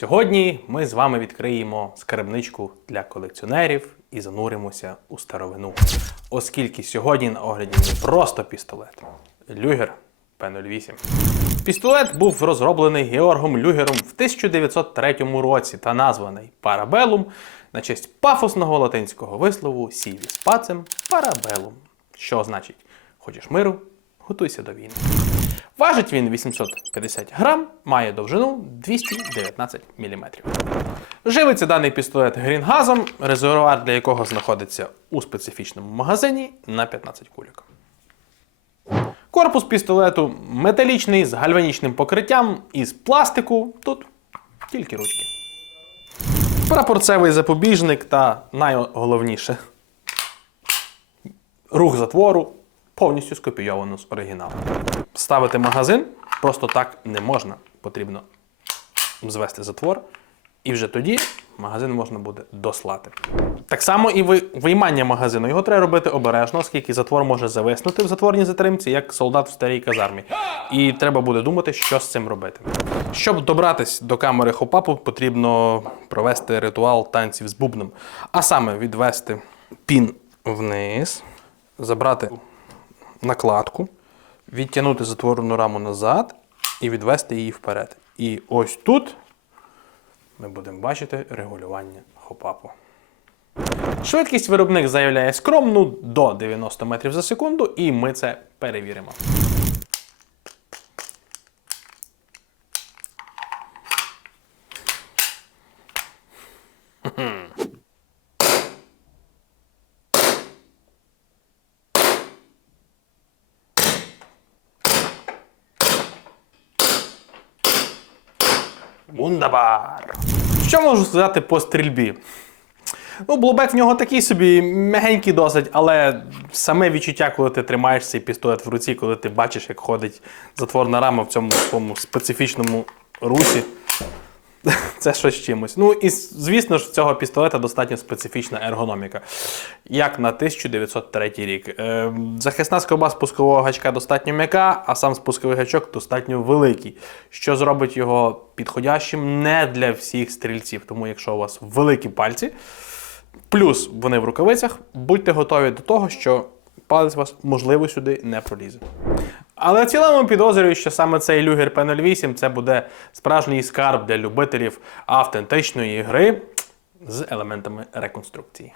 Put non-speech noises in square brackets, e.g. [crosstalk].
Сьогодні ми з вами відкриємо скарбничку для колекціонерів і зануримося у старовину. Оскільки сьогодні на огляді не просто пістолет, Люгер П-08. Пістолет був розроблений Георгом Люгером в 1903 році та названий Парабелум на честь пафосного латинського вислову Сівіс пацем парабелум, що значить хочеш миру, готуйся до війни. Важить він 850 грам, має довжину 219 мм. Живиться даний пістолет грінгазом, резервуар для якого знаходиться у специфічному магазині на 15 кульок. Корпус пістолету металічний з гальванічним покриттям із пластику. Тут тільки ручки. Прапорцевий запобіжник та найголовніше рух затвору повністю скопійовано з оригіналу. Ставити магазин просто так не можна. Потрібно звести затвор, і вже тоді магазин можна буде дослати. Так само і виймання магазину. Його треба робити обережно, оскільки затвор може зависнути в затворній затримці, як солдат в старій казармі. І треба буде думати, що з цим робити. Щоб добратись до камери хопапу, потрібно провести ритуал танців з бубном. А саме відвести пін вниз, забрати накладку, відтягнути затворну раму назад і відвести її вперед. І ось тут ми будемо бачити регулювання хопапу. Швидкість виробник заявляє скромну до 90 метрів за секунду, і ми це перевіримо. Вундабар! Що можу сказати по стрільбі? Ну, блубек в нього такий собі м'ягенький досить, але саме відчуття, коли ти тримаєш цей пістолет в руці, коли ти бачиш, як ходить затворна рама в цьому своєму специфічному русі, [laughs] це щось чимось. Ну і звісно ж, в цього пістолета достатньо специфічна ергономіка, як на 1903 рік. Е, захисна скоба спускового гачка достатньо м'яка, а сам спусковий гачок достатньо великий, що зробить його підходящим не для всіх стрільців. Тому, якщо у вас великі пальці, плюс вони в рукавицях, будьте готові до того, що палець вас можливо сюди не пролізе. Але в цілому підозрюю, що саме цей Люгер P08 це буде справжній скарб для любителів автентичної гри з елементами реконструкції.